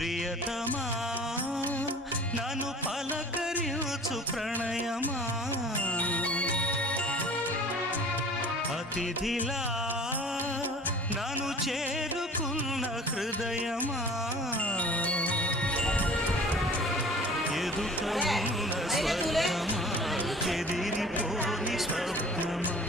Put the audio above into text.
ప్రియతమా నన్ను పలకరించు ప్రణయమా అతిథిలా నన్ను చేరుకున్న హృదయమా ఎదుట ఉన్న స్వర్గమా చెదిరిపోని స్వప్నమా